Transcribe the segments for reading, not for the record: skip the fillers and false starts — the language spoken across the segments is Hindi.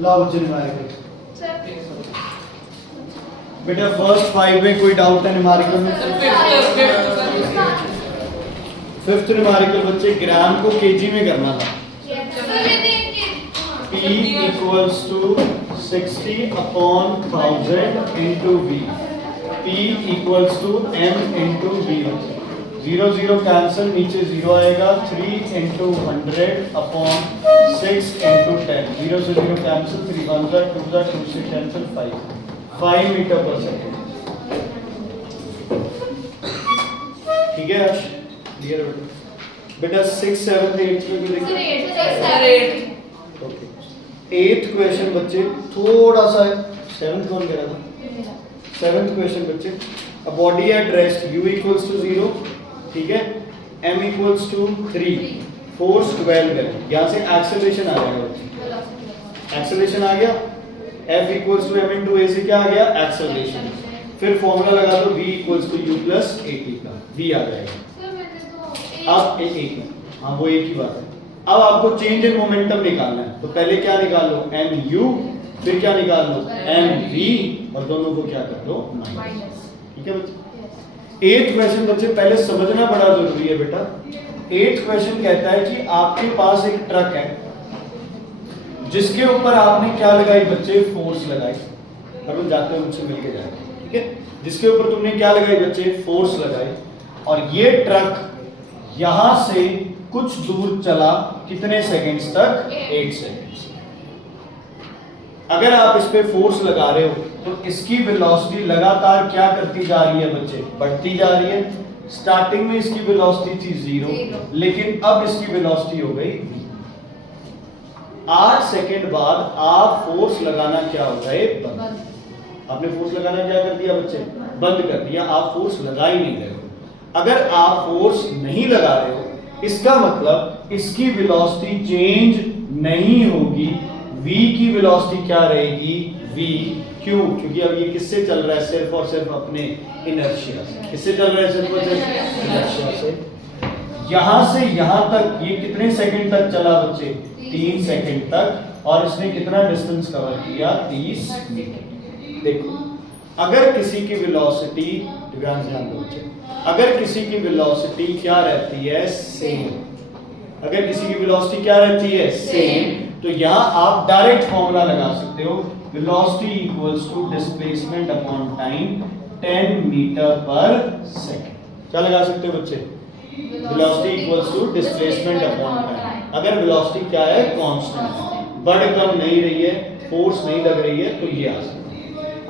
लाओ बच्चे न्यूमेरिकल। बेटा फर्स्ट 5 में कोई डाउट है न्यूमेरिकल में? फिफ्थ न्यूमेरिकल बच्चे ग्राम को केजी में करना था। P equals to 60 upon 1000 into V. P equals to M into V. 0 0 cancel, नीचे 0 आएगा। 3 into 100 upon 6 into 10. 0 से 0 कैंसिल, 3 1 जा 2 जा 2 से कैंसिल 5 मीटर पर सेकेंड। ठीक है क्लियर बेटा? 6 7 8 में देखिए। ओके 8th क्वेश्चन बच्चे थोड़ा सा 7th कौन कह रहा था? 7th क्वेश्चन बच्चे a body at rest u equals to 0, ठीक है, m equals to 3, फोर्स 12 है। यहाँ से एक्सेलरेशन आ जाएगा बच्चे, एक्सेलरेशन आ गया। f equals to m into a से क्या आ गया? एक्सेलरेशन। फिर फॉर्मूला लगा दो v equals to u plus at का, v आ जाएगा। अब एक हाँ वो एक ही बात है। अब आपको चेंज इन मोमेंटम निकालना है, तो पहले क्या निकाल लो? mu, फिर क्या निकाल लो? mv, और दोनों को क्या कर लो? माइनस। ठीक है बच्चे? 8th क्वेश्चन बच्चे पहले समझना बड़ा जरूरी है बेटा। 8th क्वेश्चन कहता है कि आपके पास एक ट्रक है जिसके ऊपर आपने क्या लगाई बच्चे? फोर्स लगाई। और जाते हैं मुझसे मिलके जाएंगे, ठीक है? जिसके ऊपर तुमने क्या लगाई बच्चे? फोर्स लगाई। और ये ट्रक यहां से कुछ दूर चला, कितने सेकंड्स तक? 8 सेकंड्स। अगर आप इस पे फोर्स लगा रहे हो तो इसकी वेलोसिटी लगातार क्या करती जा रही है बच्चे? बढ़ती जा रही है। स्टार्टिंग में इसकी वेलोसिटी थी 0, लेकिन अब इसकी वेलोसिटी हो गई 8 सेकंड बाद आप फोर्स लगाना क्या हो गए? बंद। आपने फोर्स लगाना क्या कर दिया बच्चे? बंद कर दिया। आप फोर्स लगा ही नहीं रहे हो। अगर आप फोर्स नहीं लगा रहे हो इसका मतलब इसकी वेलोसिटी चेंज नहीं होगी। v की वेलोसिटी क्या रहेगी? v। क्यों? क्योंकि अब ये किससे चल रहा है? सिर्फ और सिर्फ अपने इनर्शिया से। किससे चल रहा है? सिर्फ और सिर्फ इनर्शिया से। यहां से यहां तक ये कितने सेकंड तक चला बच्चे? 3 सेकंड तक। और इसने कितना डिस्टेंस कवर किया? 30 मीटर। देखो अगर किसी की वेलोसिटी, ध्यान दो बच्चे, अगर किसी की वेलोसिटी क्या रहती है? सेम। अगर किसी की वेलोसिटी क्या रहती है? सेम, तो यहां आप डायरेक्ट फॉर्मूला लगा सकते हो, velocity equals to displacement upon time 10 metre per second. क्या लगा सकते हो बच्चे? Velocity equals to displacement upon time. अगर वेलोसिटी क्या है? कांस्टेंट, बढ़ कम नहीं रही है, फोर्स नहीं लग रही है, तो ये आ सकता है।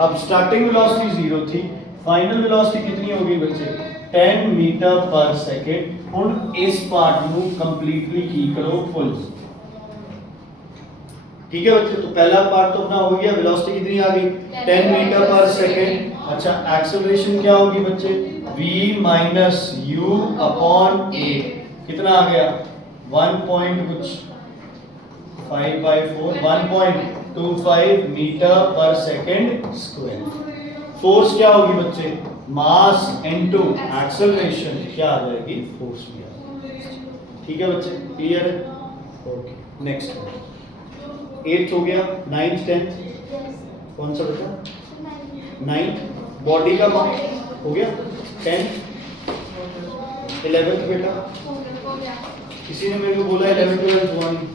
अब स्टार्टिंग वेलोसिटी 0 थी, फाइनल वेलोसिटी कितनी होगी बच्चे? 10 मीटर पर सेकंड। हुन इस पार्ट ਨੂੰ कंप्लीटली की करो फुल। ठीक है बच्चे? तो पहला पार्ट तो अपना हो गया, वेलोसिटी कितनी आ गई? 10 मीटर पर सेकंड। अच्छा एक्सेलरेशन क्या होगी बच्चे? v minus u upon a। कितना आ गया? 1 पॉइंट कुछ 5/4 1.25 metre per second square. Force क्या होगी बच्चे? मास इनटू एक्सेलरेशन क्या आ जाएगी? फोर्स भी आ जाएगी। ठीक है बच्चे? क्लियर है? ओके नेक्स्ट 8th हो गया। 9th 10th कौन सा बचा? 9th बॉडी का मास हो गया। 10th 11th बेटा किसी ने मेरे को बोला 11th 12th हुआ नहीं।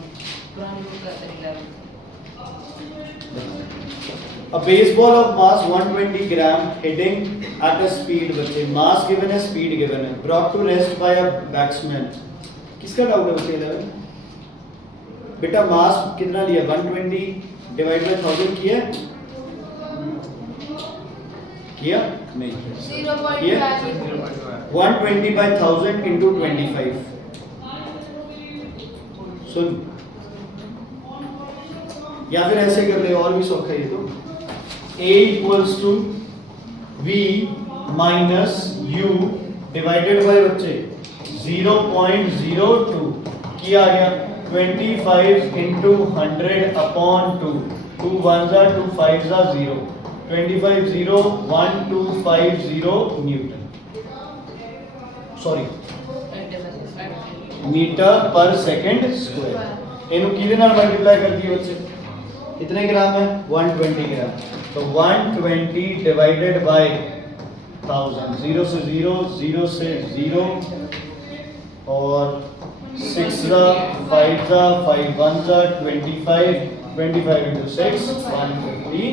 A baseball of mass 120 gram hitting at a speed बच्चे, mass given है, speed given है, brought to rest by a batsman। किसका डाउट है बच्चे? 11 बेटा मास कितना लिया? 120 डिवाइड बाय 1000 किया? किया नहीं किया? 120 बाय 1000 into 25। सुन, या फिर ऐसे कर ले, और भी सौखा है ये तो। a equals to v minus u divided by बच्चे 0.02 किया गया 25 into 100 upon 2। 2 1 जा 2 5 जा 0, 25 0 1250 Newton, sorry metre per second square. इनको किधे नाल मल्टीप्लाई कर दिए बच्चे? कितने ग्राम है? 120 ग्राम। तो 120 डिवाइडेड बाय 1000, 0 से 0, 0 से 0 और 6 ज़ा 5 ज़ा 5 1 ज़ा 25, 25 into 6 150।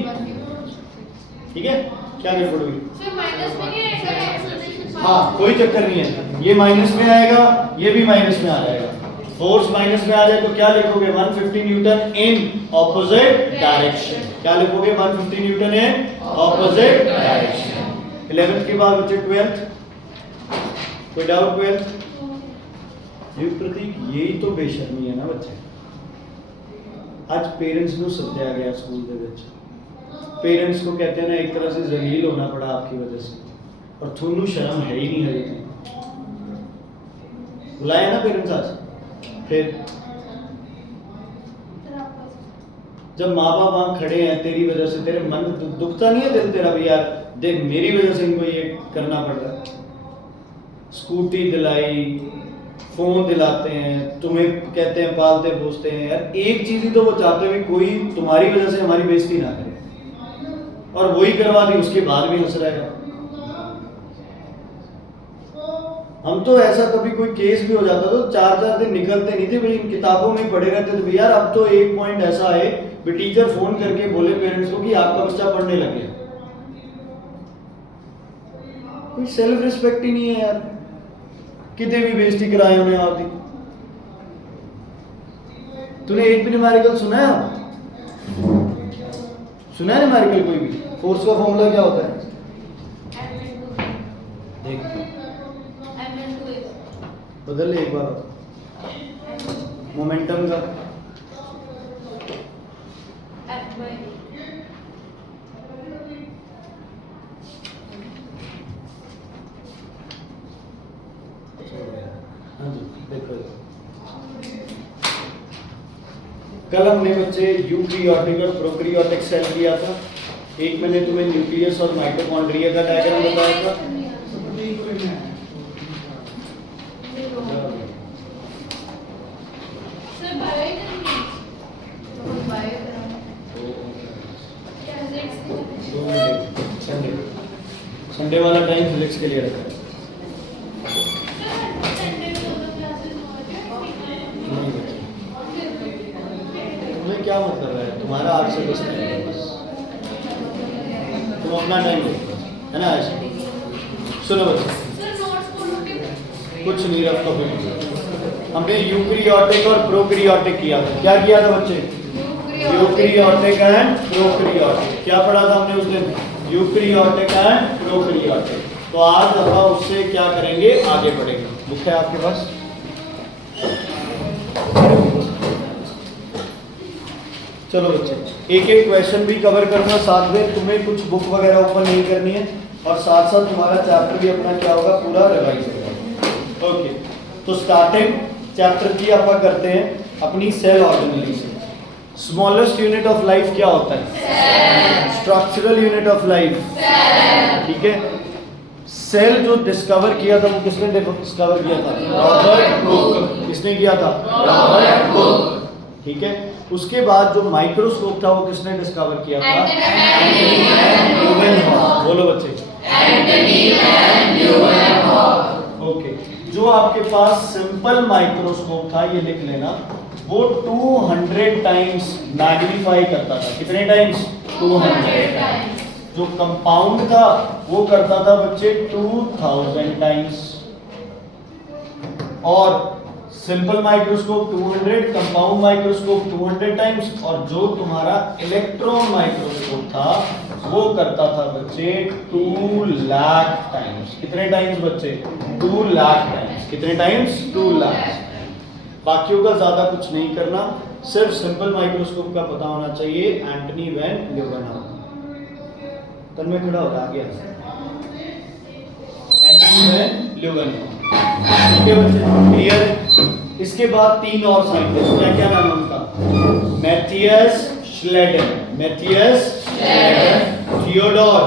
ठीक है, क्या रिपोर्ट हुई? सर माइनस में नहीं आएगा? हाँ, कोई चक्कर नहीं है, ये माइनस में आएगा, ये भी माइनस में आ जाएगा। फोर्स माइनस में आ जाए तो क्या लिखोगे? 150 न्यूटन इन ऑपोजिट डायरेक्शन। क्या लिखोगे? 150 Newton in opposite direction. 11th के बाद बच्चे 12th, कोई डाउट? 12th ये प्रतीक, यही तो बेशर्मी है ना बच्चे। आज पेरेंट्स ਨੂੰ सद्या गया स्कूल ਦੇ ਵਿੱਚ, पेरेंट्स को कहते हैं ना एक तरह से जलील होना पड़ा आपकी वजह से, और थोनू शर्म है ही नहीं है। बुलाया ना पेरेंट्स आज, फिर जब माँ बाप वहां खड़े हैं तेरी वजह से, तेरे मन दुखता नहीं है दिल तेरा भी यार, देख मेरी वजह से इनको ये करना पड़ रहा है। स्कूटी दिलाई, फोन दिलाते हैं, तुम्हें कहते हैं पालते पोसते हैं, यार एक चीज ही तो वो चाहते हैं कोई तुम्हारी वजह से हमारी बेइज्जती ना करे, और वही करवा दी, उसके बाद भी हंस रहेगा। हम तो ऐसा कभी कोई केस भी हो जाता तो 4-4 दिन निकलते नहीं थे भाई, किताबों में पढ़े रहते थे यार। अब तो एक पॉइंट ऐसा है भी टीचर फोन करके बोले पेरेंट्स को कि आपका बच्चा पढ़ने लग गया। कोई सेल्फ रिस्पेक्ट ही नहीं है यार, कितने भी बेइज्जती कराए उन्हें आती। तूने एक भी न्यूमेरिकल सुना है? सुना है न्यूमेरिकल कोई भी? फोर्स का फॉर्मूला क्या होता है? देख बदल ले एक बार। मोमेंटम का देखो, कल हमने बच्चे यूकैरियोटिक और प्रोकैरियोटिक सेल किया था। एक मैंने तुम्हें न्यूक्लियस और माइटोकॉन्ड्रिया का डायग्राम बताया था। संडे वाला टाइम फिजिक्स के लिए रखा है। तुम्हें क्या मतलब है? तुम्हारा 8 से 10 टाइम है बस, तुम अपना टाइम लो है ना। ऐसे सुनो बच्चे, कुछ नहीं रखा। हमने यूकैरियोटिक और प्रोकैरियोटिक किया था। क्या किया था बच्चे? Eukaryotic and prokaryotic. क्या पढ़ा था हमने उस दिन? Eukaryotic and prokaryotic. तो आज हम उससे क्या करेंगे, आगे बढ़ेंगे। बुक है आपके पास? चलो बच्चे, एक एक क्वेश्चन भी कवर करूंगा साथ में। तुम्हें कुछ बुक वगैरह ओपन नहीं करनी है, और साथ साथ तुम्हारा चैप्टर भी अपना क्या होगा, पूरा रिवाइज होगा। ओके, तो स्टार्टिंग चैप्टर की आप करते हैं अपनी सेल ऑर्गेनेली से। स्मॉलेस्ट यूनिट ऑफ लाइफ क्या होता है? स्ट्रक्चरल यूनिट ऑफ लाइफ, ठीक है। सेल जो डिस्कवर किया था वो किसने डिस्कवर किया था? Robert Hooke. किसने किया था? रॉबर्ट हुक, ठीक है। उसके बाद जो माइक्रोस्कोप था वो किसने डिस्कवर किया था? Antonie van Leeuwenhoek. बोलो बच्चे, एंटनी वैन ल्यूवेनहॉफ। ओके, जो आपके पास सिंपल माइक्रोस्कोप था, ये लिख लेना, वो 200 टाइम्स मैग्नीफाई करता था। कितने टाइम्स? 200 टाइम्स। जो कंपाउंड था वो करता था बच्चे 2000 टाइम्स। और simple microscope 200, compound microscope 200 times, और जो तुम्हारा इलेक्ट्रॉन माइक्रोस्कोप था वो करता था बच्चे 2 लाख टाइम्स। कितने टाइम्स बच्चे? 2 लाख टाइम्स। कितने टाइम्स? 2 लाख। बाकियों का ज्यादा कुछ नहीं करना, सिर्फ सिंपल माइक्रोस्कोप का पता होना चाहिए। Antonie van Leeuwenhoek. तन में खड़ा हो रहा गया, एंटनी वैन ल्यूवेनहॉफ, ठीक है बच्चे, क्लियर है। इसके बाद 3 और साइंटिस्ट, क्या क्या नाम है उनका? Matthias Schleiden, Matthias Schleiden, Theodor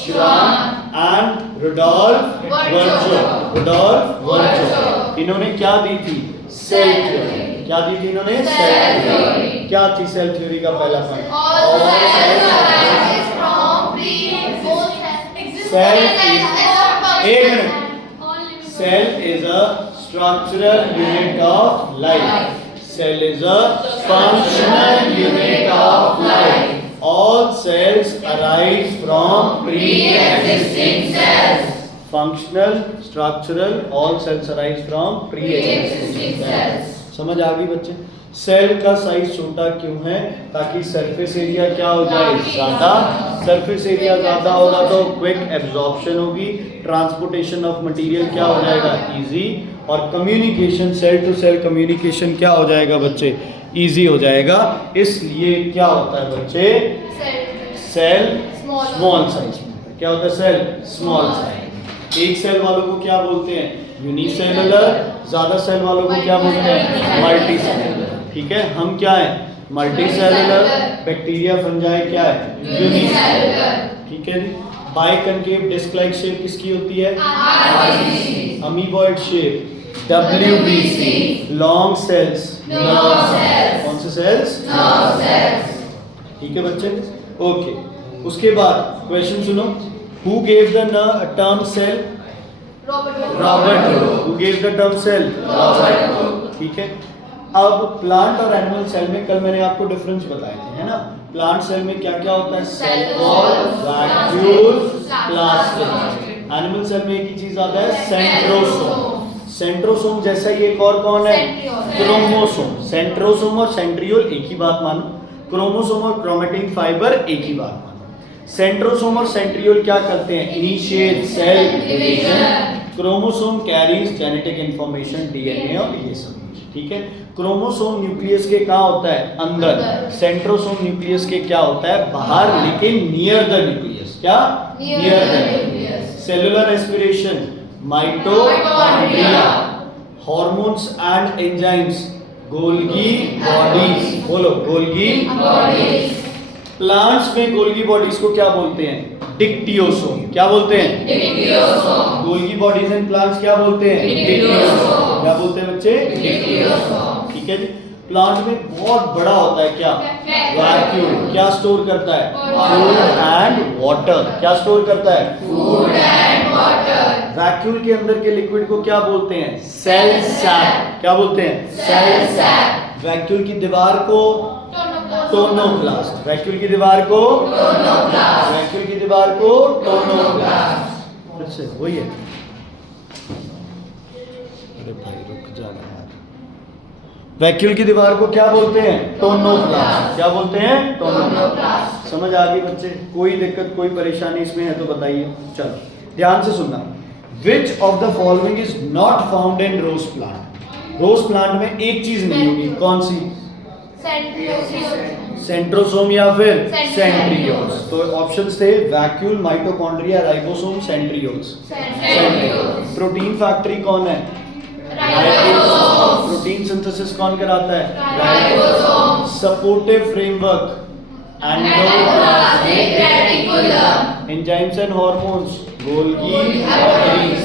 Schwann and Rudolf Virchow. इन्होंने क्या दी थी? Cell theory. क्या दी थी इन्होंने? Cell theory. क्या थी सेल थ्योरी का पहला point? All cells arise from Cell एक minute, cell is a structural unit of life. Cell is a functional unit of life. All cells arise from pre-existing cells. Functional, structural, all cells arise from pre-existing cells. समझ आ गई बच्चे? सेल का साइज छोटा क्यों है? ताकि सरफेस एरिया क्या हो जाए? ज्यादा. सरफेस एरिया ज्यादा होगा तो क्विक एब्जॉर्प्शन होगी, ट्रांसपोर्टेशन ऑफ मटेरियल क्या हो जाएगा? इजी. और communication, cell to cell communication क्या हो जाएगा बच्चे? इजी हो जाएगा. इसलिए क्या होता है बच्चे? सेल स्मॉल साइज में. क्या होता है? Cell small size. एक सेल वालों को क्या बोलते हैं? यूनिसेलुलर. ज्यादा सेल वालों को क्या बोलते हैं? Multi cellular. ठीक है, हम क्या है? Multi cellular. बैक्टीरिया फंजाई क्या है? यूनिसेलुलर. ठीक है जी. बाइकनकेव डिस्क लाइक शेप किसकी होती है? Amoeboid shape WBC. Long cells कौन से सेल्स? ठीक है बच्चे, ओके. उसके बाद क्वेश्चन सुनो. Who gave the term cell? Robert. Who gave the term cell? Robert. ठीक है. अब प्लांट और एनिमल सेल में कल मैंने आपको डिफरेंस बताए थे, है ना? प्लांट सेल में क्या क्या होता है? Cell wall, vacuole, plastid. Animal cell में एक ही चीज आता है, सेंट्रोसोम. सेंट्रोसोम जैसा ही एक और कौन है? क्रोमोसोम. सेंट्रोसोम और सेंट्रियोल एक ही बात मानो. क्रोमोसोम और क्रोमेटिन फाइबर एक ही बात मानो. सेंट्रोसोम और सेंट्रियोल क्या करते हैं? Initiate cell division. Chromosome carries genetic information, DNA और ये सब. ठीक है. क्रोमोसोम न्यूक्लियस के कहाँ होता है? अंदर. सेंट्रोसोम न्यूक्लियस के क्या होता है? बाहर, लेकिन नियर द न्यूक्लियस. क्या? Near the nucleus. Cellular respiration, mitochondria. Hormones and enzymes, Golgi bodies. बोलो, गोल्गी बॉडीज. प्लांट्स में गोल्गी बॉडीज को क्या बोलते हैं? डिक्टियोसोम. क्या बोलते हैं? Dictyosome. Golgi bodies in plants क्या बोलते हैं? डिक्टियोसोम. क्या बोलते हैं बच्चे? डिक्टियोसोम. ठीक है जी. प्लांट में बहुत बड़ा होता है क्या? वैक्यूल. क्या स्टोर करता है? Food and water. क्या स्टोर करता है? Food and water. वैक्यूल के अंदर के लिक्विड को क्या बोलते हैं? Cell sac. क्या बोलते हैं? Cell sac. वैक्यूल की दीवार को टोनोप्लास्ट. वैक्यूल की दीवार को टोनोप्लास्ट. वैक्यूल की दीवार को टोनोप्लास्ट. अच्छा, वही है. अरे भाई रुक जा यार. वैक्यूल की दीवार को क्या बोलते हैं? टोनोप्लास्ट. क्या बोलते हैं? टोनोप्लास्ट. समझ आ गई बच्चे? कोई दिक्कत, कोई परेशानी इसमें है तो बताइए. चलो ध्यान से सुनना. Which of the following is not found in rose plant? Rose plant में एक चीज नहीं होगी. कौन सी? सेंट्रोसोम या फिर सेंट्रियोल्स. तो ऑप्शंस थे vacuole, mitochondria, ribosome, centrioles. Protein factory कौन है? प्रोटीन सिंथेसिस कौन कराता है? Ribosome. Supportive framework, endoplasmic reticulum. Enzymes and hormones, Golgi bodies.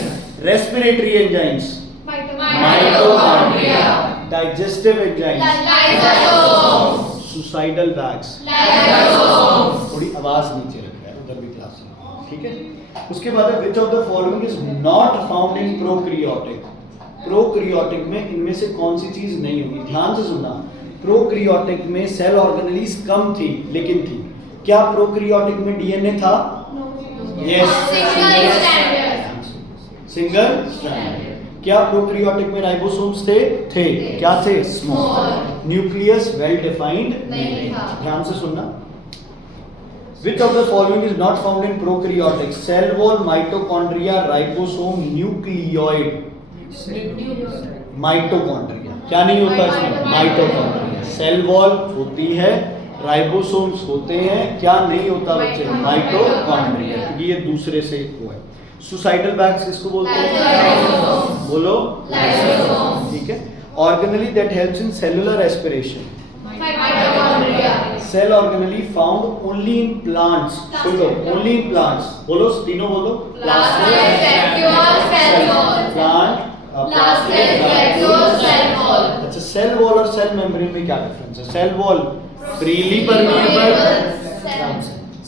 Respiratory enzymes, mitochondria. Digestive enzymes, lysosomes. Suicidal bags, lysosomes. थोड़ी आवाज नीचे रख है उधर भी क्लास में. ठीक है. उसके बाद है विच of the following is not found in prokaryotic? Prokaryotic में इनमें से कौन सी चीज नहीं होगी? ध्यान से सुनना. प्रोकैरियोटिक में सेल ऑर्गेनेलिस कम थी, लेकिन थी. क्या प्रोकैरियोटिक में डीएनए था? यस. Single strand. क्या प्रोकैरियोटिक में राइबोसोम्स थे? क्या थे? स्मॉल. न्यूक्लियस वेल डिफाइंड नहीं था. ध्यान से सुनना. Which of the following is not found in prokaryotic? Cell wall, mitochondria, ribosome, nucleoid. Mitochondria. क्या नहीं होता इसमें? माइटोकॉन्ड्रिया. सेल वॉल होती है, राइबोसोम्स होते हैं. क्या नहीं होता बच्चे? माइटोकॉन्ड्रिया. क्योंकि ये दूसरे से हुआ है. सुसाइडल बैग्स किसको बोलते हैं? बोलो. ठीक है. Organelle that helps in cellular respiration, cell organelle found only in plants. बोलो, ओनली इन प्लांट्स. बोलो, तीनों बोलो. Plant, Last is vacuole cell wall. अच्छा, सेल वॉल और सेल मेम्ब्रेन में क्या डिफरेंस है? Cell wall freely permeable,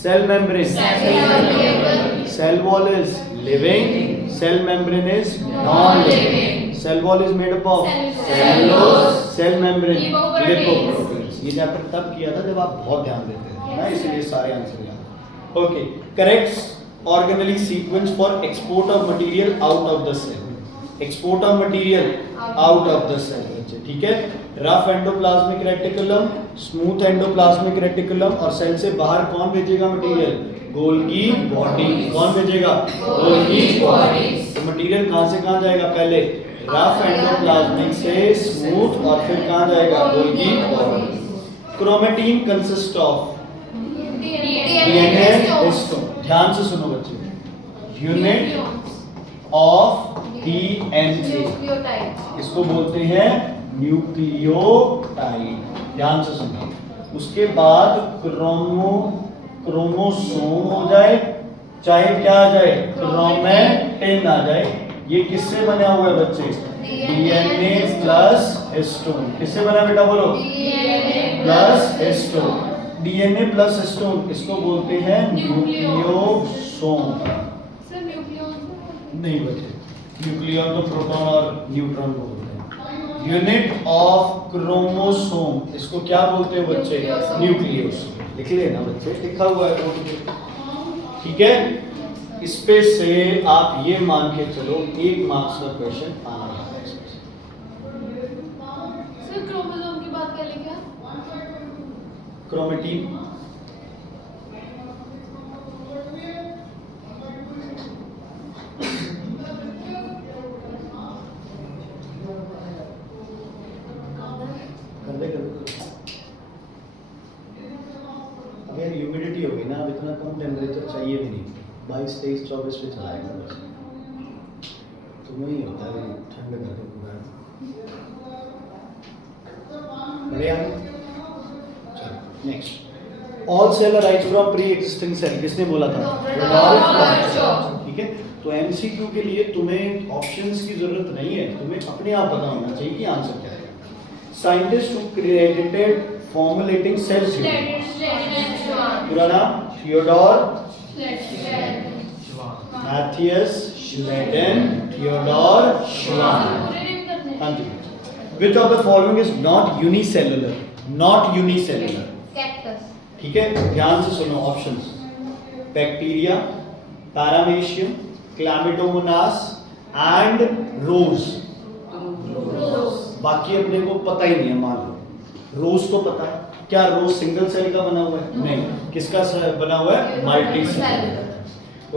cell membrane cell wall is living, cell membrane is non living. Cell wall is made up of cellulose, cell membrane lipoproteins. ये चैप्टर तब किया था जब आप बहुत ध्यान देते थे ना, इसलिए सारे आंसर याद. Okay, correct organelle sequence for export of material out of the cell. Export of material out of the cell. ठीक है, rough endoplasmic reticulum, smooth endoplasmic reticulum, और सेल से बाहर कौन भेजेगा मटेरियल? Golgi body. कौन भेजेगा? Golgi body. तो मटेरियल कहां से कहां जाएगा? पहले रफ एंडोप्लाज्मिक से स्मूथ, और फिर कहां जाएगा? Golgi body. Chromatin consist of DNA histone. ध्यान से सुनो बच्चे, यूनिट ऑफ डीएनए इसको बोलते हैं न्यूक्लियोटाइड. ध्यान से सुनो. उसके बाद क्रोमोसोम हो जाए, चाहे क्या आ जाए? क्रोमेटिन आ जाए. ये किससे बना हुआ है बच्चे? DNA plus histone. किससे बना बेटा? बोलो. Plus histone. DNA plus histone इसको बोलते हैं न्यूक्लियोसोम. नहीं बच्चे, न्यूक्लियन तो प्रोटॉन और न्यूट्रॉन को बोलते हैं. यूनिट ऑफ क्रोमोसोम इसको क्या बोलते हैं बच्चे? न्यूक्लियोसोम. लिख लेना बच्चे, लिखा हुआ है बोर्ड पे. ठीक है, इस पे से आप ये मान के चलो 1 मार्क्स का क्वेश्चन आना है. सर क्रोमोसोम की बात कर लेंगे. क्रोमेटिन अगर ह्यूमिडिटी हो गई ना, अब इतना कम टेम्परेचर चाहिए भी नहीं. 22, 23, 24 पे चलाएगा बस. तुम्हें ही होता है ठंड कर दो पूरा. अरे यार चलो next. All cell arise from pre existing cell. किसने बोला था? ठीक है, तो एमसीक्यू के लिए तुम्हें ऑप्शंस की जरूरत नहीं है, तुम्हें अपने आप पता होना चाहिए कि आंसर क्या है. Scientist who created formulating cell theory. पूरा नाम? थियोडोर मैथियस श्लेडेन थियोडोर श्वान. हाँ जी. Which of the following is not unicellular? Not unicellular. ठीक है, ध्यान से सुनो ऑप्शंस. बैक्टीरिया, पैरामीशियम, क्लैमिडोमोनास एंड रोज. बाकी अपने को पता ही नहीं है. मान लो रोज तो पता है. क्या रोज सिंगल सेल का बना हुआ है? नहीं. किसका बना हुआ है? Multi cell.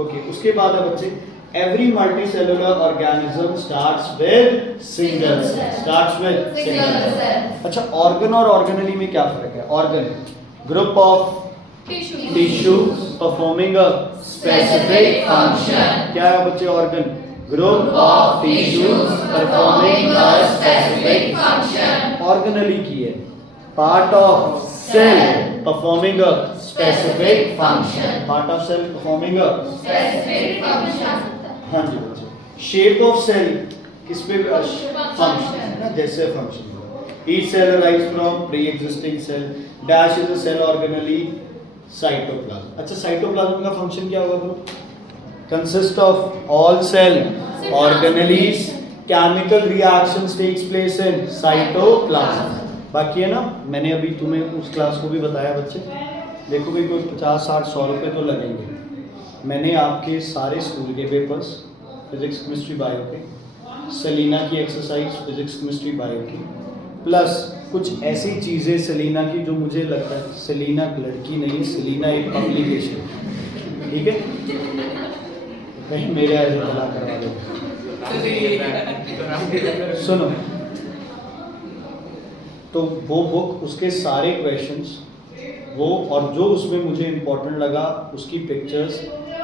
ओके, उसके बाद है बच्चे, every multicellular organism starts with single cell. Starts with single cell. अच्छा, ऑर्गन और ऑर्गेनली में क्या फर्क है? Organ group of tissue performing a specific function. क्या है बच्चे? Organ group of tissue performing a specific function. Organelle की है part of cell performing a specific function. Part of cell performing a specific function. हाँ जी बच्चे. शेप ऑफ सेल किस पे? फंक्शन ना, जैसे function. Each cell arise from pre existing cell. Dash is a cell organelle. Cytoplasm. अच्छा, साइटोप्लाज्म का फंक्शन क्या होगा bro? Consist of all cell organelles. Chemical reactions takes place in cytoplasm. बाकी है ना, मैंने अभी तुम्हें उस क्लास को भी बताया बच्चे. देखो भाई, कोई 50, 60, 100 रुपये तो लगेंगे. मैंने आपके सारे स्कूल के पेपर्स फिजिक्स केमिस्ट्री बायो के, सेलिना की एक्सरसाइज फिजिक्स केमिस्ट्री बायो की, प्लस कुछ ऐसी चीज़ें सेलिना की जो मुझे लगता है, सेलिना लड़की नहीं, सेलिना एक पब्लिकेशन. ठीक है, कहीं मेरे ऐसे भला करवा दो. सुनो, तो वो बुक, उसके सारे क्वेश्चंस वो, और जो उसमें मुझे इम्पोर्टेंट लगा उसकी पिक्चर्स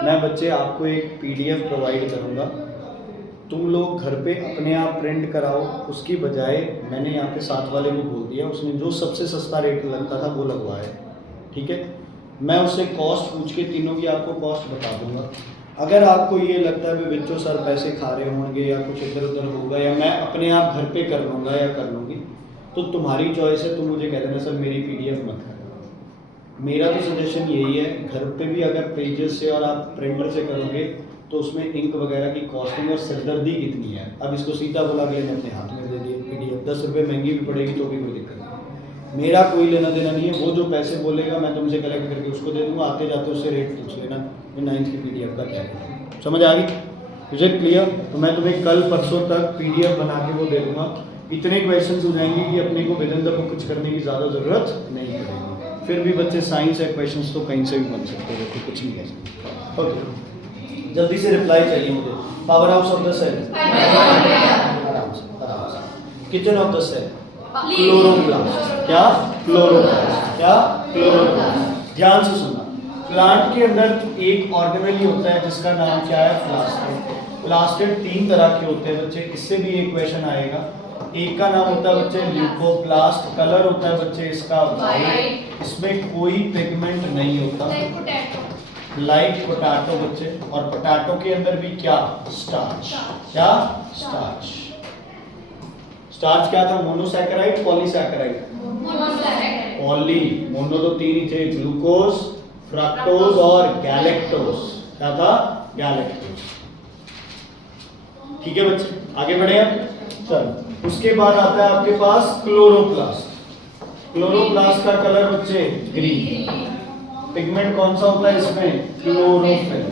मैं बच्चे आपको एक पीडीएफ प्रोवाइड करूँगा. तुम लोग घर पे अपने आप प्रिंट कराओ. उसकी बजाय मैंने यहाँ पे साथ वाले को बोल दिया, उसने जो सबसे सस्ता रेट लगता था वो लगवाया. ठीक है, मैं उससे कॉस्ट पूछ के तीनों की आपको कॉस्ट बता दूंगा. अगर आपको ये लगता है भी बच्चों सर पैसे खा रहे होंगे या कुछ इधर उधर होगा या मैं अपने आप घर पे कर लूँगा या कर लूँगी, तो तुम्हारी चॉइस है, तुम मुझे कह देना सर मेरी पीडीएफ मत करना। मेरा तो सजेशन यही है, घर पे भी अगर पेजेस से और आप प्रिंटर से करोगे तो उसमें इंक वगैरह की कॉस्टिंग और सिरदर्दी कितनी है। अब इसको सीधा बोला कि मैंने अपने हाथ में दे दिए पीडीएफ, 10 रुपये महंगी भी पड़ेगी तो भी कोई दिक्कत नहीं। मेरा कोई लेना देना नहीं है, वो जो पैसे बोलेगा मैं तुमसे कलेक्ट करके उसको दे दूंगा, आते जाते उससे रेट पूछ लेना कि 9th की पीडीएफ का क्या है। समझ आ गई? मुझे क्लियर? तो मैं तुम्हें कल परसों तक पीडीएफ बना के वो दे दूंगा। इतने क्वेश्चंस हो जाएंगे कि अपने को विद इन द बुक कुछ करने की ज़्यादा ज़रूरत नहीं पड़ेगी। फिर भी बच्चे साइंस है, क्वेश्चंस तो कहीं से भी बन सकते हैं, तो कुछ नहीं कह सकते। ओके, जल्दी से रिप्लाई चाहिए मुझे। Power house of the cell, आराम से। Kitchen of the cell, chloroplast. क्या? क्लोरोप्लास्ट। क्या? क्लोरोप्लास्ट। ध्यान से सुनना, प्लांट के अंदर एक ऑर्गेनेल ही होता है जिसका नाम क्या है? प्लास्टिड। प्लास्टिड 3 तरह के होते हैं बच्चे, इससे भी एक क्वेश्चन आएगा। एक का नाम होता है बच्चे ल्यूकोप्लास्ट, कलर होता है बच्चे इसका वाइट, इसमें कोई पिगमेंट नहीं होता, लाइक पोटैटो बच्चे। और पोटैटो के अंदर भी क्या? स्टार्च। क्या? स्टार्च। स्टार्च क्या था? Monosaccharide, polysaccharide? पॉली। मोनो तो 3 ही थे, ग्लूकोज, फ्रक्टोज और गैलेक्टोज। क्या था? गैलेक्टोज। ठीक है बच्चे, आगे बढ़े अब। चलो, उसके बाद आता है आपके पास क्लोरोप्लास्ट। क्लोरोप्लास्ट का कलर बच्चे ग्रीन। पिगमेंट कौन सा होता है इसमें? क्लोरोफिल।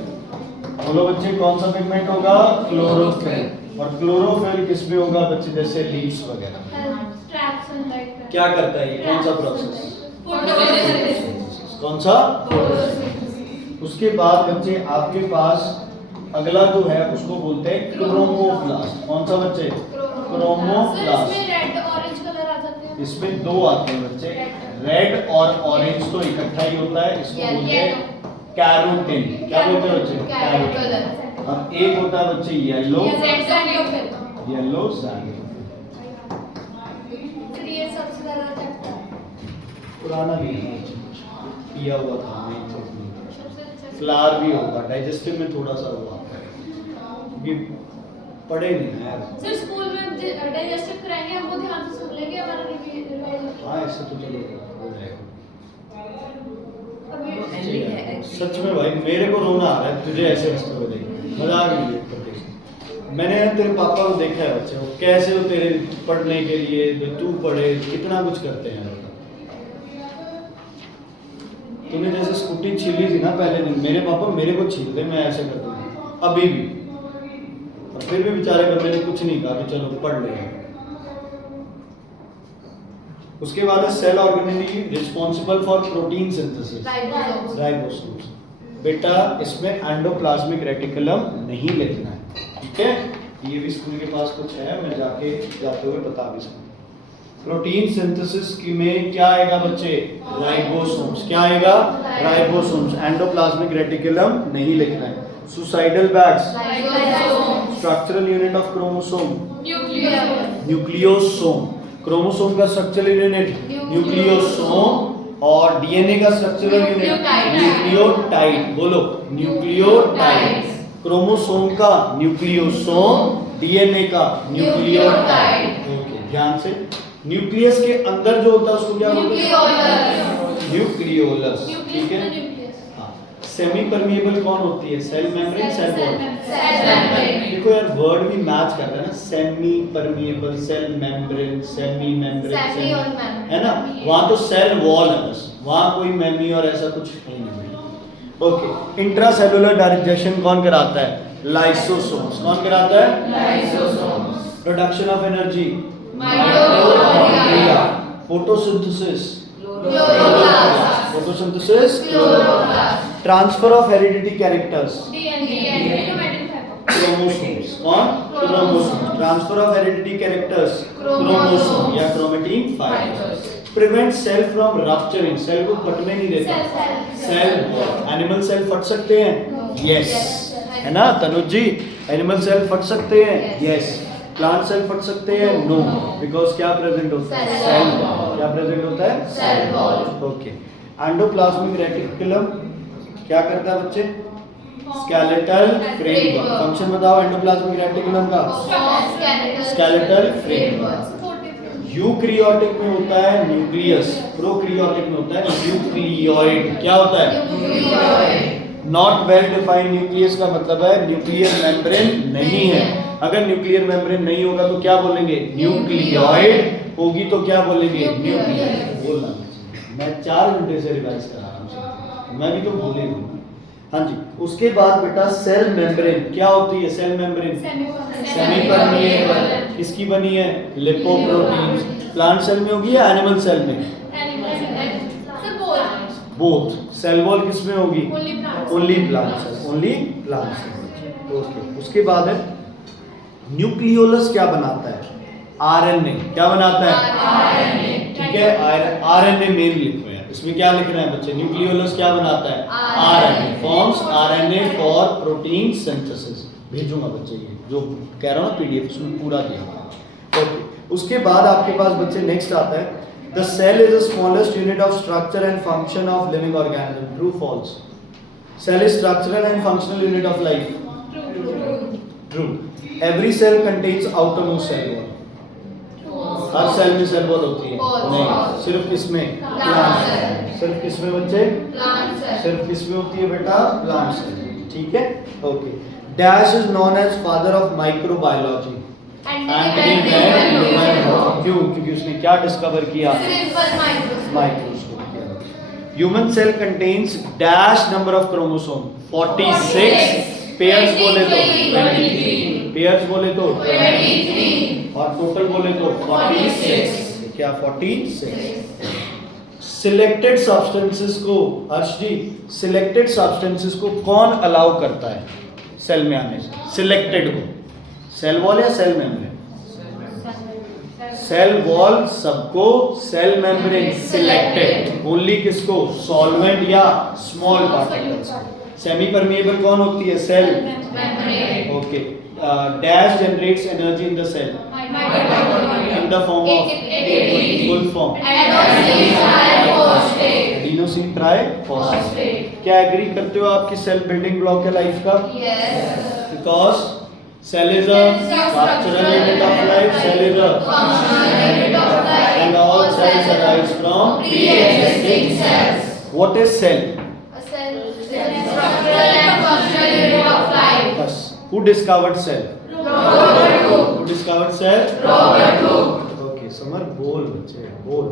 बोलो बच्चे, कौन सा पिगमेंट होगा? क्लोरोफिल। और क्लोरोफिल किसमें होगा बच्चे? जैसे लीव्स वगैरह। क्या करता है ये? कौन सा प्रोसेस? कौन सा? उसके बाद बच्चे आपके पास अगला जो है उसको बोलते हैं क्रोमोप्लास्ट। कौन सा बच्चे? क्रोमोप्लास्ट। इसमें 2 आते हैं बच्चे, रेड और ऑरेंज तो इकट्ठा ही होता है, इसको बोलते हैं कैरोटिन। क्या बोलते हैं बच्चे? कैरोटिन। और एक होता है बच्चे येलो, येलो सैंड। पुराना भी है, पिया हुआ था, नहीं तो फ्लावर भी होगा, डाइजेस्टिव में थोड़ा सा हुआ क्योंकि पढ़े नहीं है यार। सर स्कूल में डाइजेस्टिव कराएंगे, हम वो ध्यान से सुन लेंगे, हमारा रिवाइज। हाँ ऐसे तो चलो हो जाएगा। अभी सच में भाई मेरे को रोना आ रहा है तुझे ऐसे हंसते हुए देख, मजाक नहीं देख कर। मैंने तेरे पापा को देखा है बच्चे, वो कैसे वो तेरे पढ़ने के लिए तू पढ़े, कितना कुछ करते हैं। तूने जैसे स्कूटी छीली थी ना पहले दिन, मेरे पापा मेरे को छील दे, मैं ऐसे करता हूँ अभी भी, और फिर भी बेचारे बंदे ने कुछ नहीं कहा कि चलो पढ़ ले। उसके बाद है cell organelle responsible for protein synthesis, ribosomes. बेटा इसमें एंडोप्लाज्मिक रेटिकुलम नहीं लिखना है, ठीक है? ये भी स्कूल के पास कुछ है, मैं जाते हुए बता भी सकता हूँ। प्रोटीन सिंथेसिस में क्या आएगा बच्चे? राइबोसोम्स। क्या आएगा? राइबोसोम्स। एंडोप्लाज्मिक रेटिकुलम नहीं लिखना है। Suicidal bags, structural unit of chromosome, nucleosome. Chromosome का स्ट्रक्चरल यूनिट न्यूक्लियोसोम और डीएनए का स्ट्रक्चरल यूनिट न्यूक्लियोटाइड। बोलो न्यूक्लियोटाइड। क्रोमोसोम का न्यूक्लियोसोम, डीएनए का न्यूक्लियोटाइड। ओके, ध्यान से। न्यूक्लियस के अंदर जो होता है उसको क्या बोलते हैं? न्यूक्लियोलस। ठीक है। हाँ, सेमी परमिएबल कौन होती है? Cell membrane, cell wall. देखो यार वर्ड भी मैच कर रहा है ना, semi permeable, cell membrane, semi membrane, है ना? वहां तो सेल वॉल है बस, वहां कोई मेमी और ऐसा कुछ है नहीं। ओके, इंट्रासेलुलर डाइजेशन कौन कराता है? लाइसोसोम्स। कौन कराता है? Lysosomes. Production of energy, mitochondria. Photosynthesis, chloroplast. Photosynthesis, chloroplast. Transfer of heredity characters, chromosomes. कौन? Chromosomes. Transfer of heredity characters, chromosome या chromatin fibres. Prevent cell from rupturing, cell को फटने नहीं देता। सेल, एनिमल सेल फट सकते हैं? यस, है ना तनुज जी? एनिमल सेल फट सकते हैं? यस। प्लांट सेल फट सकते हैं? नो, बिकॉज क्या प्रेजेंट होता है? Cell wall. क्या प्रेजेंट होता है? Cell wall. Okay, endoplasmic reticulum क्या करता है बच्चे? Skeletal framework. फंक्शन बताओ एंडोप्लाज्मिक रेटिकुलम का। Skeletal framework. यूकैरियोटिक में होता है न्यूक्लियस, प्रोकैरियोटिक में होता है न्यूक्लियोइड। क्या होता है? नॉट वेल डिफाइंड न्यूक्लियस का मतलब है न्यूक्लियर मेम्ब्रेन नहीं है। अगर न्यूक्लियर मेम्ब्रेन नहीं होगा तो क्या बोलेंगे? न्यूक्लियोइड। होगी तो क्या बोलेंगे? न्यूक्लियर। बोलना मैं 4 घंटे से रिवाइज कर रहा हूँ, मैं भी तो भूले हूँ। हाँ जी, उसके बाद बेटा सेल मेम्ब्रेन क्या होती है? Cell membrane semi permeable. किसकी बनी है? लिपोप्रोटीन्स। प्लांट सेल में होगी या एनिमल सेल में? बोथ। सेल वॉल किस में होगी? Only plant cell. Only plant cell. Okay, उसके बाद है न्यूक्लियोलस क्या बनाता है? आरएनए। क्या बनाता है? आरएनए। ठीक है, आरएनए मेन लिख रहे हैं, इसमें क्या लिख रहे हैं बच्चे? न्यूक्लियोलस क्या बनाता है? RNA. Forms RNA for protein synthesis. भेजूंगा बच्चे, ये जो कह रहा हूं ना पीडीएफ उसमें पूरा दिया हुआ है। ओके, उसके बाद आपके पास बच्चे नेक्स्ट आता है the cell is the smallest unit of structure and function of living organism. True, false? Cell is structural and functional unit of life. True. Every cell contains outermost cell wall. हर सेल में सेल वॉल होती है? नहीं, सिर्फ किसमें? Plant cell. सिर्फ किसमें बच्चे? Plant cell. सिर्फ किसमें होती है बेटा? Plant cell. ठीक है, okay. Dash is known as father of microbiology. क्यों? क्योंकि उसने क्या डिस्कवर किया? माइक्रोस्कोप किया। Human cell contains dash number of chromosome 46 pairs बोले तो 23 पेयर्स बोले तो 23 और टोटल बोले तो 46। क्या 46? सिलेक्टेड सब्सटेंसेस को, हर्ष जी, सिलेक्टेड सब्सटेंसेस को कौन अलाउ करता है सेल में आने से? सिलेक्टेड को। सेल वॉल या सेल मेम्ब्रेन? सेल वॉल सबको, सेल मेम्ब्रेन सिलेक्टेड। ओनली किसको? सॉल्वेंट या स्मॉल पार्टिकल्स। सेमी परमिएबल कौन होती है? Cell membrane. Okay. Dash generates energy in the cell in the form of full form adenosine triphosphate. क्या एग्री करते हो आपकी सेल बिल्डिंग ब्लॉक है लाइफ का? Because cell is a structural unit of life, cell is a functional unit of life, and all cells arise from pre-existing cells. What is cell? A cell is a structural and functional unit of life. Yes. Who discovered cell? Robert Hooke. Who discovered cell? Robert Hooke. Okay, Samar, बोल बच्चे, बोल.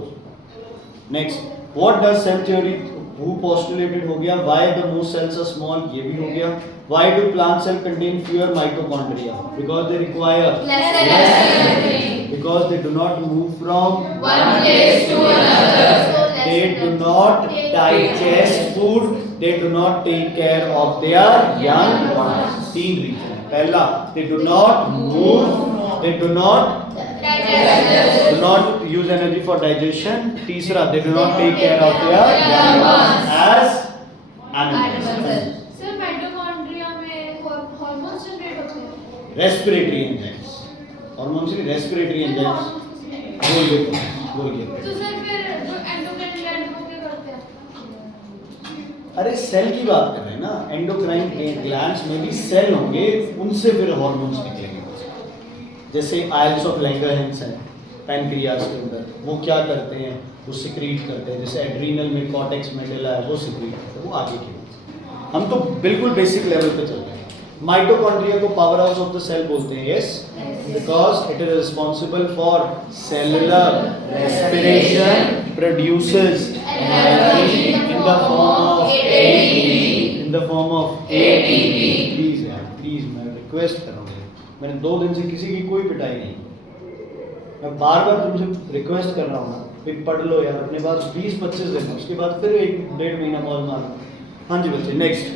Next, what does cell theory? Who postulated हो गया? Why the most cells are small? ये भी हो gaya. Why do plant cells contain fewer mitochondria? Because they require less energy. Because they do not move from one place to another. They do not digest food. They do not take care of their young ones. 3 reasons. पहला, they do not move. They do not use energy for digestion. तीसरा, they do not take care of their young ones as animals. Sir mitochondria में हार्मोन्स जनरेट होते हैं? Respiratory enzymes. हार्मोन्स की रेस्पिरेटरी एंजाइम्स। बोलिए बोलिए। तो सर फिर जो एंडोक्राइन ग्लैंड को क्या करते हैं? अरे सेल की बात कर रहे हैं ना, एंडोक्राइन ग्लैंड्स में भी सेल होंगे, उनसे फिर हार्मोन्स निकलेंगे। जैसे आइल्स ऑफ लैंगरहैंस है पैनक्रियास के अंदर, वो क्या करते हैं? वो सिक्रीट करते हैं। जैसे एड्रीनल में कॉर्टेक्स मेडुला है, वो सिक्रीट करते हैं। वो आगे की बात, हम तो बिल्कुल बेसिक लेवल पे चल रहे हैं। माइटोकॉन्ड्रिया को power house of the cell बोलते हैं। Yes, because it is responsible for cellular respiration, produces energy in the form of ATP. Please यार, प्लीज, मैं रिक्वेस्ट कर रहा हूँ, मैंने 2 दिन से किसी की कोई पिटाई नहीं, मैं बार बार तुमसे रिक्वेस्ट कर रहा हूँ ना, फिर पढ़ लो यार, अपने पास 20-25 दिन है, उसके बाद फिर 1-1.5 महीना मौज मारो। हाँ जी बच्चे, next,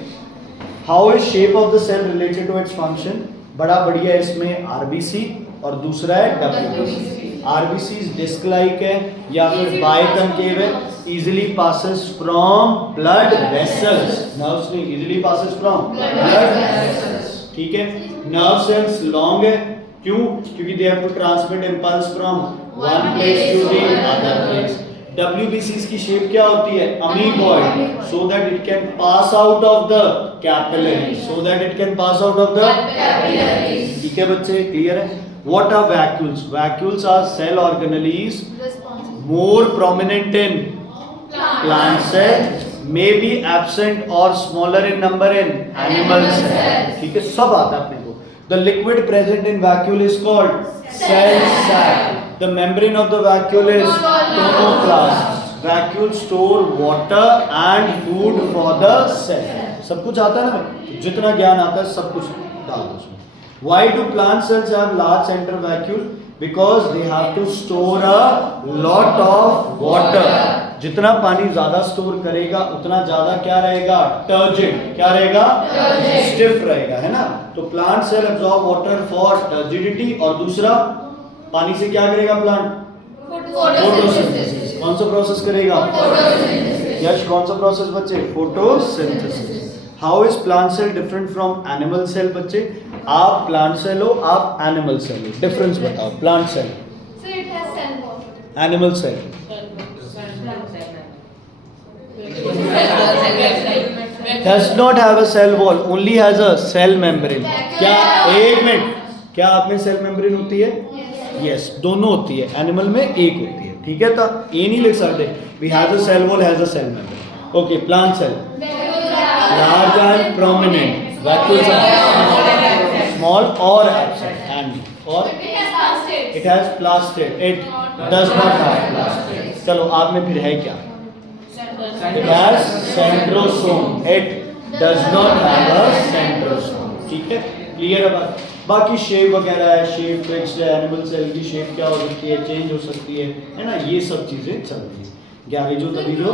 how is shape of the cell related to its function? बड़ा बढ़िया इसमें आरबीसी और दूसरा है डब्ल्यूबीसी। आरबीसी डिस्क लाइक है या फिर बाइकनकेव है, easily passes from blood vessels. Nerves नहीं, easily passes from blood vessels. ठीक है, नर्व सेल्स लॉन्ग है, क्यों? क्योंकि they have to transmit impulse from one place to the other place. WBCs की शेप क्या होती है? Amoeboid, so that it can pass out of the capillary, so that it can pass out of the capillaries. ठीक है बच्चे, क्लियर है? What are vacuoles? Vacuoles are cell organelles Responsible. more prominent in plant cell, may be absent or smaller in number in animal cell. ठीक है, सब आता है अपने को. The liquid present in vacuole is called cell sac. The membrane of the vacuole is tomoplast. Vacuole store water and food for the cell. सब कुछ आता है ना, जितना ज्ञान आता है सब कुछ डाल दो उसमें. Why do plant cells have large central vacuole? Because they have to store a lot of water. जितना पानी ज्यादा स्टोर करेगा उतना ज्यादा क्या रहेगा? टर्जिड. क्या रहेगा? स्टिफ रहेगा, है ना? तो plant cell absorb water for turgidity, और दूसरा पानी से क्या करेगा प्लांट? फोटोसिंथेसिस. कौन सा प्रोसेस करेगा? यश, कौन सा प्रोसेस बच्चे? Photosynthesis. How is plant cell different from animal cell? बच्चे, आप प्लांट सेल हो, आप एनिमल सेल हो, डिफरेंस बताओ. Plant cell, So it has cell wall. Animal cell. Does not have a cell wall, only has a cell membrane. क्या, एक मिनट, क्या आप में सेल मेम्ब्रेन होती है? यस, दोनों होती है. एनिमल में एक होती है, ठीक है? तो ये नहीं लिख सकते we has a cell wall, has a cell membrane. Okay, plant cell large and prominent, vacuoles are small or absent, and or It has plastids. it has plastid, it does not have plastid. चलो, आप में फिर है क्या? It has centrosome, it does not have a centrosome. ठीक है, क्लियर है बात? बाकी शेप वगैरह है, शेप फिक्स्ड है, एनिमल सेल की शेप क्या हो सकती है, चेंज हो सकती है ना? ये सब चीजें चल रही है. 11 जो तभी जो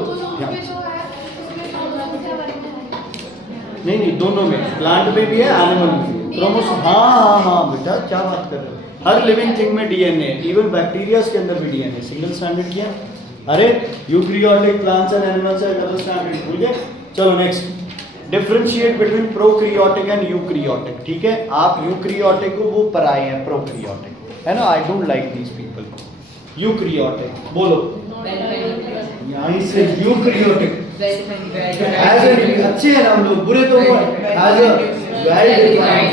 नहीं, दोनों में, प्लांट में भी है, एनिमल में भी है. क्रोमोसोम, हाँ बेटा, क्या बात कर रहे हो? हर लिविंग थिंग में डीएनए, इवन बैक्टीरिया के अंदर भी डीएनए. सिंगल स्टैंडर्ड किया? अरे यूकैरियोटिक, प्लांट्स एंड एनिमल्स है, डबल स्टैंडर्ड. भूल गए? चलो next. Differentiate between prokaryotic and eukaryotic. ठीक है, आप यूकैरियोटिक को, वो पराए हैं प्रोकैरियोटिक, है ना? I don't like these people. Eukaryotic बोलो, यहीं से यूकैरियोटिक अच्छे हैं ना हम लोग, बुरे तो as a well defined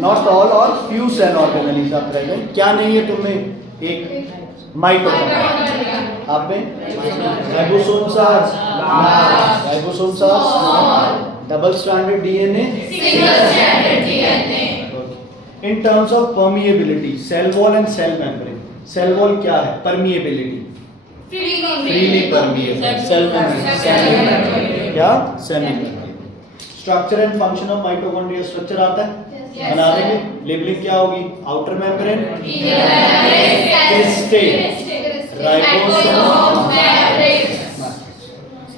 not all और few cell organelles are present. क्या नहीं है तुम्हें? एक माइटोकॉन्ड्रिया. आप में ribosomes are small, double stranded DNA, Single stranded DNA. In terms of permeability, cell wall and cell membrane. Cell wall क्या है? Permeability. Freely permeable. Cell membrane. क्या? Semi permeable. Structure and function of mitochondria. Structure आता है? Yes. बना देंगे. Labeling क्या होगी? Outer membrane.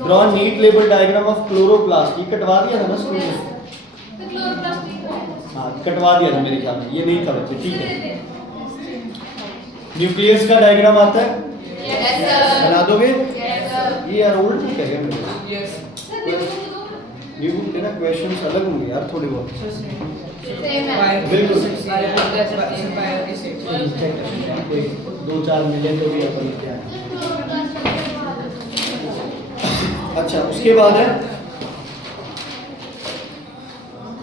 Draw neat label diagram of chloroplast. ये कटवा दिया था ना स्कूल में? The chloroplast. हाँ, कटवा दिया था मेरे ख्याल में. ये नहीं था बच्चे, ठीक है. न्यूक्लियस का डायग्राम आता है? Yes, sir. बना दोगे? Yes, sir. ये यार ओल्ड ठीक है मेरे. Sir, देखो तो न्यू के ना क्वेश्चंस अलग होंगे यार थोड़े बहुत. same है. बिल्कुल. कोई 2-4 मिलियन तो भी अपन क्या है. अच्छा, उसके बाद है,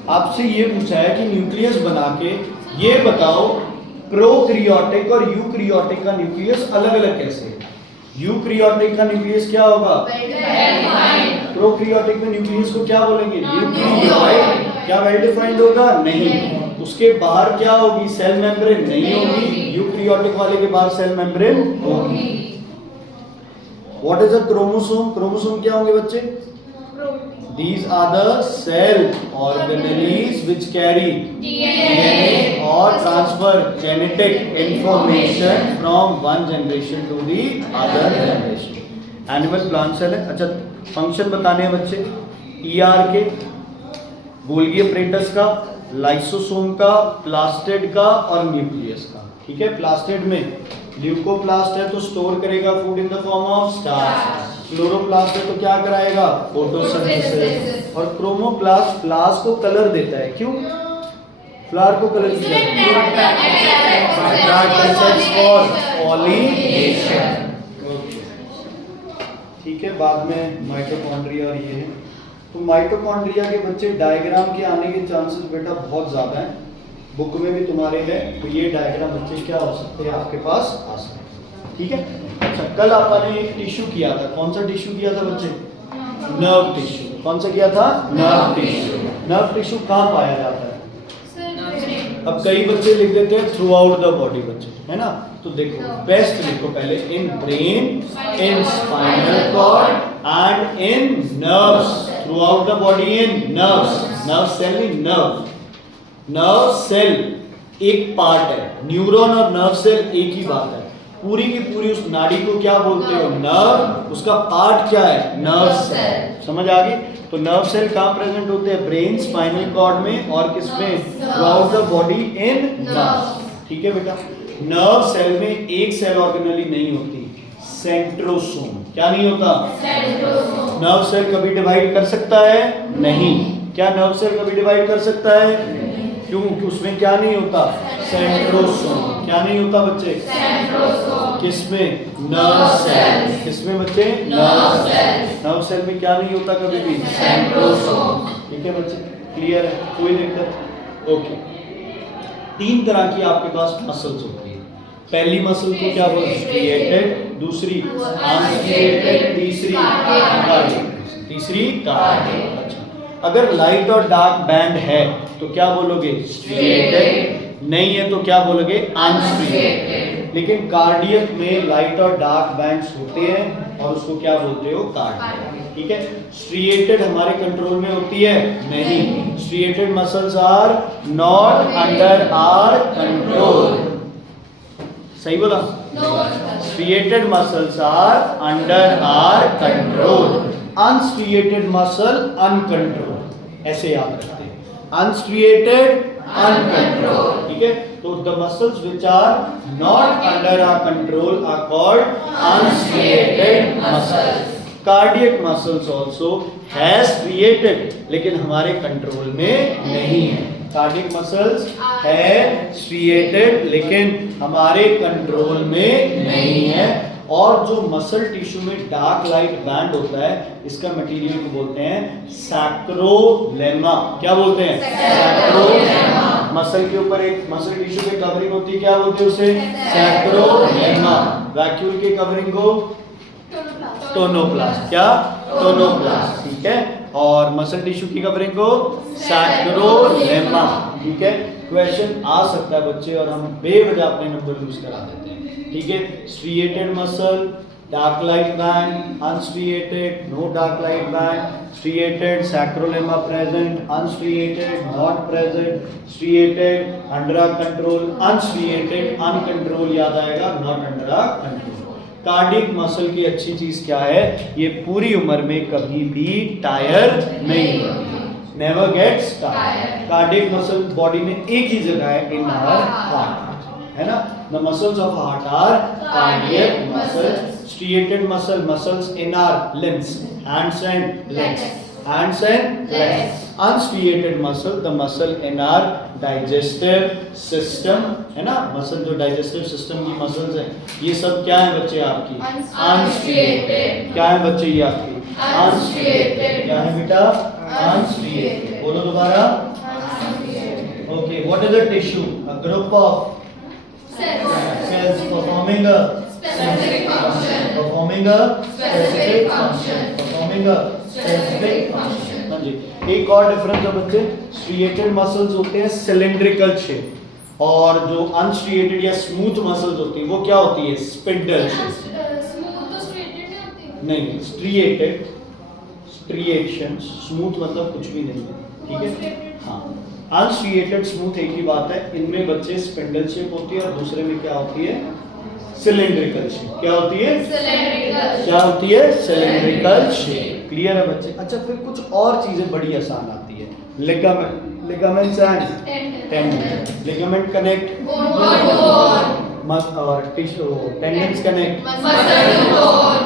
आपसे ये पूछा है कि न्यूक्लियस बना के ये बताओ प्रोकैरियोटिक और यूकैरियोटिक का न्यूक्लियस अलग अलग कैसे है. यूकैरियोटिक का न्यूक्लियस क्या होगा? प्रोकैरियोटिक में न्यूक्लियस को क्या बोलेंगे? न्यूक्लियोइड. क्या वेल डिफाइंड होगा? नहीं. उसके बाहर क्या होगी? सेल मेम्ब्रेन नहीं होगी. यूकैरियोटिक वाले के बाहर सेल मेम्ब्रेन होगी. What is a chromosome? Chromosome क्या होंगे बच्चे? These are the cell organelles which carry DNA or transfer genetic information from one generation to the other generation. Animal plant cell है. अच्छा, फंक्शन बताने हैं बच्चे. ER के, गोल्गी अपरेटस का, लाइसोसोम का, प्लास्टिड का और न्यूक्लियस का. ठीक है, प्लास्टिड में ल्यूकोप्लास्ट है तो स्टोर करेगा food in the form of starch. Chloroplast है तो क्या कराएगा? फोटोसिंथेसिस. और क्रोमोप्लास्ट फ्लावर्स को कलर देता है. क्यों? फ्लावर को कलर किया पॉलिनेशन। ठीक है, बाद में माइटोकॉन्ड्रिया और ये है। तो माइटोकॉन्ड्रिया के बच्चे डायग्राम के आने के चांसेस बेटा बहुत ज़्यादा हैं, बुक में भी तुम्हारे है। तो ये डायग्राम बच्चे क्या हो सकते हैं आपके पास आ सकते हैं। ठीक है, अच्छा कल आपने एक टिश्यू किया था, कौन सा टिश्यू किया था बच्चे? Nerve tissue. कौन सा किया था? Nerve tissue. नर्व टिश्यू कहाँ पाया जाता है? अब कई बच्चे लिख देते हैं थ्रू आउट द बॉडी बच्चे, है ना? तो देखो बेस्ट लिखो पहले, in brain, in spinal cord and in nerves. Throughout the body in nerves. Nerve cell in nerve. Nerve cell एक पार्ट है, न्यूरॉन और नर्व सेल एक ही बात है। पूरी की पूरी उस नाड़ी को क्या बोलते हो? नर्व। उसका पार्ट क्या है? Nerve cell. समझ आ गई? तो नर्व सेल कहाँ प्रेजेंट होते हैं? ब्रेन, स्पाइनल कॉर्ड में और किसमें? Through out the body in nerves. ठीक है बेटा, नर्व सेल में एक सेल ऑर्गेनली नहीं होती, सेंट्रोसोम। क्या नहीं होता? सेंट्रोसोम। नर्व सेल कभी डिवाइड कर सकता है? नहीं। क्या नर्व सेल कभी डिवाइड कर सकता है? क्यों? कि उसमें क्या नहीं होता? सेंट्रोसोम। क्या नहीं होता बच्चे? सेंट्रोसोम। किसमें? Nerve cell. किसमें बच्चे? Nerve cell. नर्व सेल में क्या नहीं होता कभी भी? सेंट्रोसोम। ठीक है बच्चे, क्लियर है? कोई दिक्कत? ओके। तीन तरह की आपके पास मसल्स होती है। पहली मसल को क्या बोलते हैं? स्ट्रिएटेड, दूसरी अनस्ट्रिएटेड, तीसरी कार्डियक। तीसरी कार्डियक। अच्छा, अगर लाइट और डार्क बैंड है तो क्या बोलोगे? स्ट्रिएटेड। नहीं है तो क्या बोलोगे? अनस्ट्रिएटेड। लेकिन कार्डियक में लाइट और डार्क बैंड्स होते हैं और उसको क्या बोलते हो? कार्डियक। ठीक है, स्ट्रिएटेड हमारे कंट्रोल में होती है? नहीं। Striated muscles are not under our control. सही बोला? Striated muscles are under our control. Unstriated muscle uncontrol. ऐसे याद रखते हैं, अनस्ट्रिएटेड अनकंट्रोल। ठीक है, तो the muscles which are not under our control are called unstriated muscles. Cardiac muscles also has striated, लेकिन हमारे कंट्रोल में नहीं है। कार्डियक मसल्स है स्ट्रिएटेड लेकिन हमारे कंट्रोल में नहीं है। और जो मसल टिश्यू में डार्क लाइट बैंड होता है, इसका मटेरियल को बोलते हैं सैक्रोलेमा। क्या बोलते हैं? सैक्रोलेमा। मसल के ऊपर एक मसल टिश्यू पे कवरिंग होती है, क्या बोलते हैं उसे? सैक्रोलेमा। वैक्यूल के कवरिंग को टोनोप्लास्ट। क्या? टोनोप्लास्ट। ठीक है, और मसल टिश्यू की कवरिंग को सैक्रोलेमा। ठीक है, क्वेश्चन आ सकता है बच्चे और हम बेवजह अपने नंबर यूज करा देते हैं। ठीक है, striated muscle, dark light band, unstriated, no dark light band, striated, sarcolemma present, unstriated, not present, striated, under control, unstriated, uncontrol याद आएगा, not under control. Cardiac muscle की अच्छी चीज क्या है? ये पूरी उम्र में कभी भी टायर नहीं होती, never gets tired. Cardiac muscle body में एक ही जगह है, इन आवर हार्ट, है ना? The muscles of heart are cardiac muscles. Striated muscles in our limbs, hands and legs, hands and legs. Unstriated muscle, the muscle in our digestive system, है ना? मसल जो digestive system की मसल्स हैं, ये सब क्या है बच्चे आपकी? Unstriated। क्या है बच्चे ये आपकी? Unstriated। क्या है बेटा? Unstriated। बोलो दोबारा। Okay, what is a tissue? A group of cells performing a specific function, performing a specific function, performing a specific function। हाँ जी, एक और डिफरेंस है बच्चे, स्ट्रिएटेड मसल्स होते हैं सिलिंड्रिकल शेप और जो अनस्ट्रिएटेड या स्मूथ मसल्स होती है वो क्या होती है? Spindle shape. स्मूथ तो स्ट्रेटेड नहीं होती। नहीं, स्ट्रिएटेड, स्ट्रिएशंस, स्मूथ मतलब कुछ भी नहीं है। ठीक है, हाँ। अनस्ट्रिएटेड स्मूथ एक ही बात है, इनमें बच्चे स्पिंडल शेप होती है और दूसरे में क्या होती है? Cylindrical shape. क्या होती है? सिलिंड्रिकल। क्या होती है? Cylindrical shape. क्लियर है बच्चे? अच्छा, फिर कुछ और चीजें बड़ी आसान आती है। Ligament, ligaments and tendon. Ligament connect और tissue, tendons connect muscle to bone.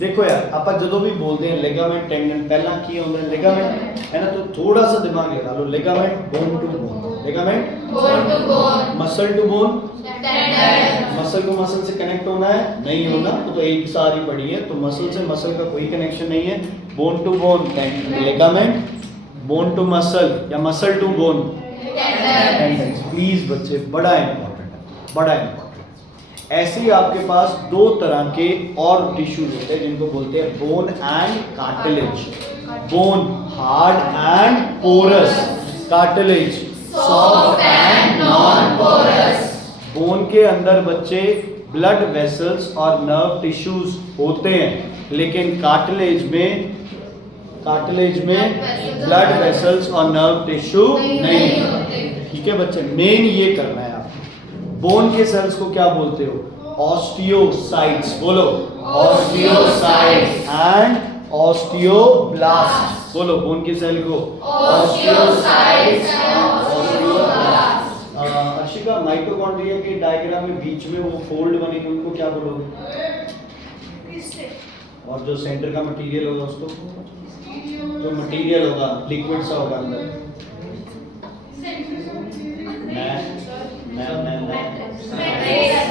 देखो यार, आप ਜਦੋਂ भी बोलते हैं लिगामेंट टेंडन, पहला की होता है लिगामेंट, है ना? तो थोड़ा सा दिमाग लगा लो, ligament bone to bone, ligament, Bone to bone. Muscle to bone, Tendon. Muscle को मसल से कनेक्ट होना है, नहीं होना तो एक सारी पड़ी है, तो मसल से मसल का कोई कनेक्शन नहीं है। Bone to bone ligament, bone to muscle या muscle to bone Tendon. Please बच्चे, बड़ा इंपॉर्टेंट है, बड़ा इंपॉर्टेंट। ऐसे ही आपके पास दो तरह के और टिश्यूज होते हैं जिनको बोलते हैं bone and cartilage. Bone hard and porous, cartilage Soft and non-porous. Bone के अंदर बच्चे ब्लड वेसल्स और नर्व टिश्यूज होते हैं, लेकिन कार्टिलेज में ब्लड वेसल्स और नर्व टिश्यू नहीं होते। ठीक है बच्चे, मेन ये करना है आप। बोन के सेल्स को क्या बोलते हो? ऑस्टियोसाइट्स, बोलो ऑस्टियोसाइट्स एंड ऑस्टियोब्लास्ट, बोलो बोन के सेल को Osteocytes and osteoblasts. Arshika, mitochondria के डायग्राम में बीच में वो फोल्ड बनेंगे उनको क्या बोलोगे? और जो सेंटर का मटेरियल होगा उसको, जो मटेरियल होगा लिक्विड सा होगा अंदर,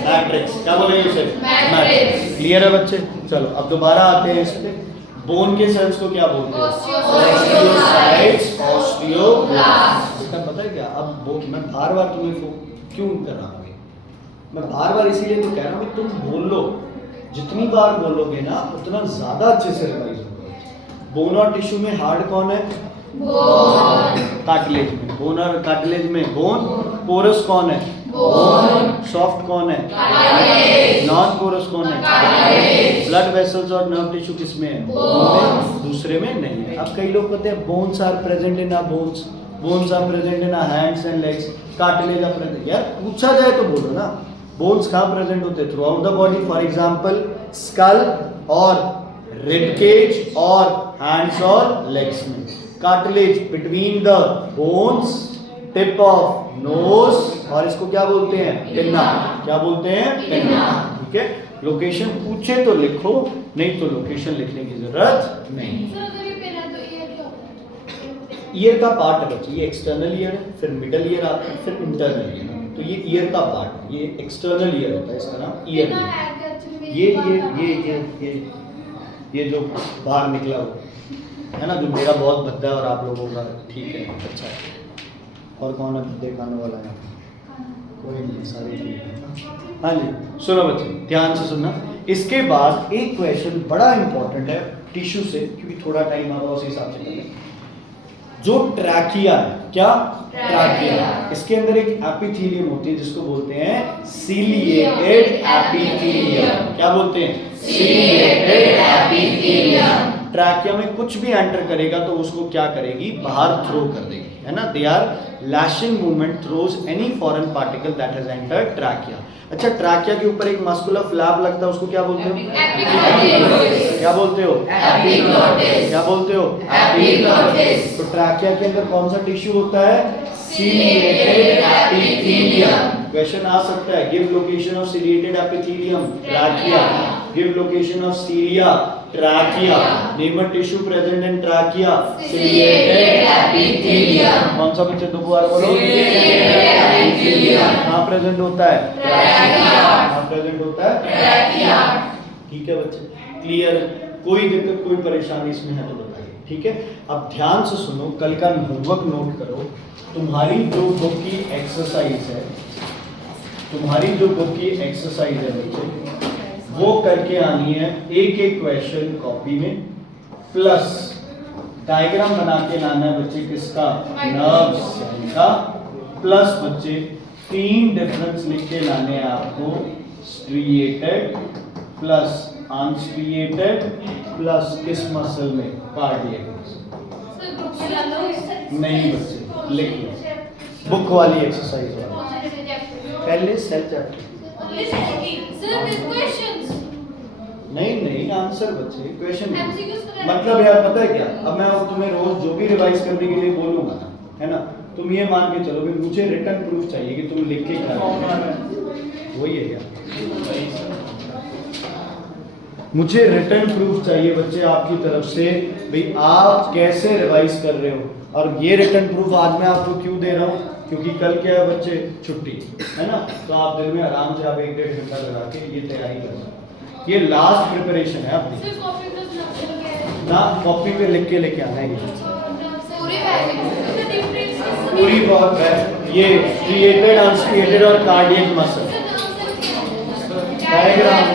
मैट्रिक्स, क्या बोलेंगे उसे? मैट्रिक्स। क्लियर है बच्चे? चलो अब दोबारा आते हैं इस पे। बोन के सेल्स को क्या बोलते हैं? Osteocytes, osteoblast. इसका पता है क्या? अब वो मैं बार बार तुम्हें क्यों कर रहा हूँ, मैं बार बार इसीलिए तो कह रहा हूँ कि तुम बोल लो, जितनी बार बोलोगे ना उतना ज्यादा अच्छे से रिवाइज होगा। बोन और टिश्यू में हार्ड कौन है? bone. कार्टिलेज में। बोन और कार्टिलेज में बोन। पोरस कौन है? Bone. सॉफ्ट कौन है? Cartilage. नॉन पोरस कौन है? Cartilage. ब्लड वेसल्स और नर्व टिश्यू किसमें है? Bones. दूसरे में नहीं है। अब कई लोग कहते हैं bones are present in our bones, bones are present in our hands and legs, cartilage are present. यार पूछा जाए तो बोलो ना, बोन्स कहाँ प्रेजेंट होते हैं? Throughout the body, for example skull और रिब केज और हैंड्स और लेग्स में। Cartilage between the bones, tip of nose, और इसको क्या बोलते हैं? पिन्ना। क्या बोलते हैं? पिन्ना। ठीक है, लोकेशन पूछे तो लिखो, नहीं तो लोकेशन लिखने की जरूरत नहीं। सर अगर ये पेन है तो ये क्या होता है? ईयर का पार्ट है बच्चे, ये एक्सटर्नल ईयर है, फिर मिडल ईयर आता है, फिर इंटरनल ईयर। तो ये ईयर का पार्ट है, ये एक्सटर्नल ईयर होता है, इसका नाम ईयर बिना है। है कि एक्चुअली में ये जो बाहर निकला हो है ना, जो मेरा बहुत भद्दा है और आप लोगों का ठीक है, अच्छा है। और कौन है भद्दे खाने वाला है? कोई नहीं, सारे ठीक है। हाँ जी, सुनो बच्चे, ध्यान से सुनना। इसके बाद एक क्वेश्चन बड़ा इंपॉर्टेंट है टिश्यू से, क्योंकि थोड़ा टाइम आगा उस हिसाब से करें। जो ट्रैकिया है, क्या? ट्रैकिया। इसके अंदर एक एपिथेलियम होती है जिसको बोलते हैं सीलिएटेड एपिथेलियम। क्या बोलते हैं? Ciliated epithelium. ट्रैकिया में कुछ भी एंटर करेगा तो उसको क्या करेगी? बाहर थ्रो कर देगी, है ना। They are lashing movement throws any foreign particle that has entered trachea. अच्छा, ट्रैकिया के ऊपर एक मस्कुलर फ्लैप लगता है, उसको क्या बोलते हो? Epiglottis. क्या बोलते हो? Epiglottis. क्या बोलते हो? Epiglottis. तो ट्रैकिया के अंदर कौन सा टिश्यू होता है? Ciliated epithelium. क्वेश्चन आ सकता है, give location of ciliated epithelium, trachea. Give location of सीलिया, trachea. Name a tissue present in trachea, Ciliated epithelium. कौन सा बच्चे? दोबारा बोलो। Ciliated epithelium. कहाँ प्रेजेंट होता है? Trachea. कहाँ प्रेजेंट होता है? Trachea. ठीक है बच्चे, क्लियर? कोई दिक्कत, कोई परेशानी इसमें है तो बताइए। ठीक है, अब ध्यान से सुनो, कल का होमवर्क नोट करो। तुम्हारी जो बुक की एक्सरसाइज है, तुम्हारी जो बुक की एक्सरसाइज है बच्चे, वो करके आनी है एक एक क्वेश्चन कॉपी में, प्लस डायग्राम बना के लाना है बच्चे किसका? नर्व सेल का। प्लस बच्चे 3 डिफरेंस लिख के लाने हैं आपको, स्ट्रिएटेड प्लस अनस्ट्रिएटेड प्लस किस मसल में? Cardiac muscle. सर ग्रुप में ला लो। नहीं बच्चे, लिख लो बुक वाली एक्सरसाइज वाली, पहले cell chapter. Sir this questions नहीं आंसर बच्चे, क्वेश्चन MCQs तो मतलब यार पता है क्या, अब मैं तुम्हें रोज जो भी रिवाइज करने के लिए बोलूंगा ना, है ना, तुम ये मान के चलो कि मुझे रिटर्न प्रूफ चाहिए कि तुम लिख के क्या वही है यार, मुझे रिटर्न प्रूफ चाहिए बच्चे आपकी तरफ से, भाई आप कैसे रिवाइज कर रहे हो। और ये रिटर्न प्रूफ आज मैं आपको क्यों दे रहा हूँ? क्योंकि कल क्या है बच्चे, छुट्टी है ना, तो आप दिन में आराम से आप 1-1.5 घंटा लगा के ये तैयारी करना। ये लास्ट प्रिपरेशन है आपकी सिर्फ कॉपी पे लग गए ना, कॉपी पे लिख के लेके आना है ये पूरी बैग है डिफरेंस पूरी बहुत है। ये क्रिएटेड, अनक्रिएटेड और कार्डियक मसल डायग्राम।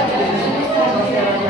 डिफरेंस